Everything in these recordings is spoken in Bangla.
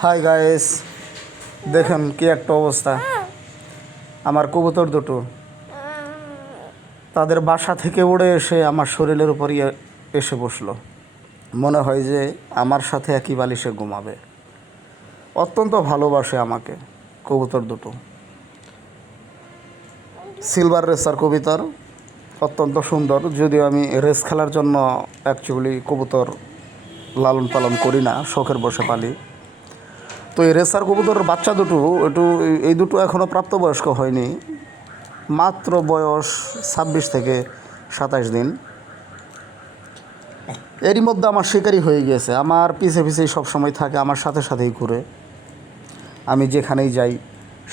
হাই গাইস, দেখুন কি একটা অবস্থা। আমার কবুতর দুটো তাদের বাসা থেকে উড়ে এসে আমার শরীরের উপরই এসে বসলো। মনে হয় যে আমার সাথে একই বালিশে ঘুমাবে। অত্যন্ত ভালোবাসে আমাকে কবুতর দুটো। সিলভার রেসার কবুতর, অত্যন্ত সুন্দর। যদিও আমি রেস খেলার জন্য অ্যাকচুয়ালি কবুতর লালন পালন করি না, শখের বসে পালি। তো এই রেসার কবুতরের বাচ্চা দুটো এই দুটো এখনও প্রাপ্তবয়স্ক হয়নি, মাত্র বয়স 26 থেকে 27 দিন। এরই মধ্যে আমার শিকারি হয়ে গিয়েছে, আমার পিছে পিছেই সবসময় থাকে, আমার সাথে সাথেই ঘুরে। আমি যেখানেই যাই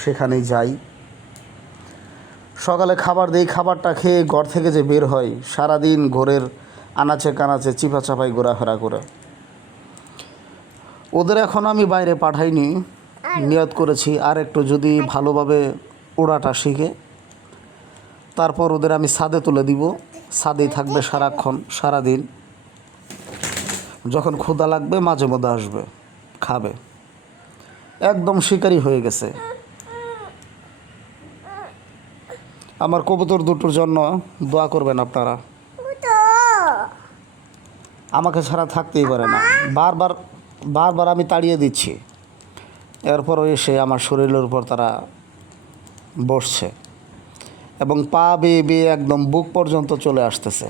সেখানেই যাই। সকালে খাবার দিই, খাবারটা খেয়ে ঘর থেকে যে বের হয়, সারাদিন ঘরের আনাচে কানাচে চিপা চাপাই ঘোরাফেরা করে। ওদের এখন আমি বাইরে পাঠাইনি, নিয়ত করেছি আর একটু যদি ভালোভাবে ওড়াটা শিখে তারপর ওদের আমি ছাদে তুলে দিব। ছাদেই থাকবে সারাক্ষণ সারাদিন। যখন ক্ষুধা লাগবে মাঝে মধ্যে আসবে, খাবে। একদম শিকারি হয়ে গেছে। আমার কবুতর দুটোর জন্য দোয়া করবেন আপনারা। আমাকে ছাড়া থাকতেই পারে না, বারবার বারবার আমি তাড়িয়ে দিচ্ছি, এরপরও এসে আমার শরীরের উপর তারা বসছে এবং পা বেয়ে বেয়ে একদম বুক পর্যন্ত চলে আসতেছে।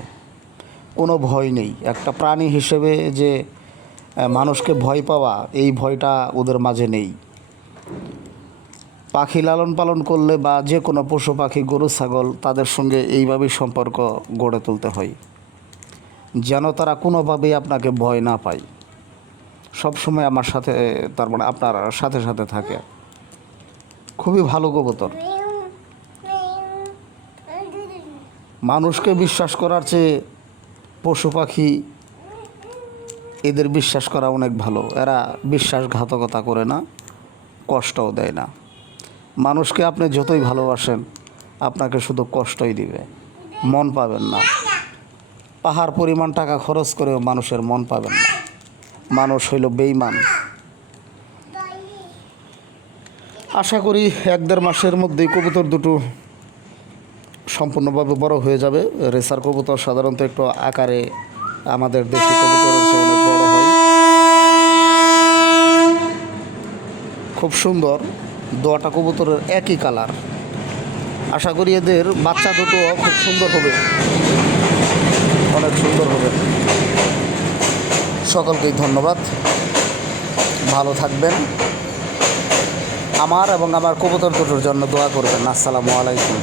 কোনো ভয় নেই। একটা প্রাণী হিসেবে যে মানুষকে ভয় পাওয়া, এই ভয়টা ওদের মাঝে নেই। পাখি লালন পালন করলে বা যে কোনো পশু পাখি, গরু ছাগল, তাদের সঙ্গে এইভাবেই সম্পর্ক গড়ে তুলতে হয়, যেন তারা কোনোভাবেই আপনাকে ভয় না পায়। সবসময় আমার সাথে, তার মানে আপনার সাথে সাথে থাকে। খুবই ভালো কবুতর। মানুষকে বিশ্বাস করার চেয়ে পশু পাখি এদের বিশ্বাস করা অনেক ভালো। এরা বিশ্বাসঘাতকতা করে না, কষ্টও দেয় না। মানুষকে আপনি যতই ভালোবাসেন, আপনাকে শুধু কষ্টই দিবে, মন পাবেন না। পাহাড় পরিমাণ টাকা খরচ করেও মানুষের মন পাবেন না। মানুষ হইল বেঈমান। আশা করি 1-1.5 মাসের মধ্যেই কবুতর দুটো সম্পূর্ণভাবে বড় হয়ে যাবে। রেসার কবুতর সাধারণত একটু আকারে আমাদের দেশি কবুতরের চেয়ে অনেক বড় হয়। খুব সুন্দর, দুটো কবুতরের একই কালার। আশা করি এদের বাচ্চা দুটো খুব সুন্দর হবে, অনেক সুন্দর হবে। সকলকেই ধন্যবাদ, ভালো থাকবেন। আমার এবং আমার কবুতর দুটোর জন্য দোয়া করবেন। আসসালামু আলাইকুম।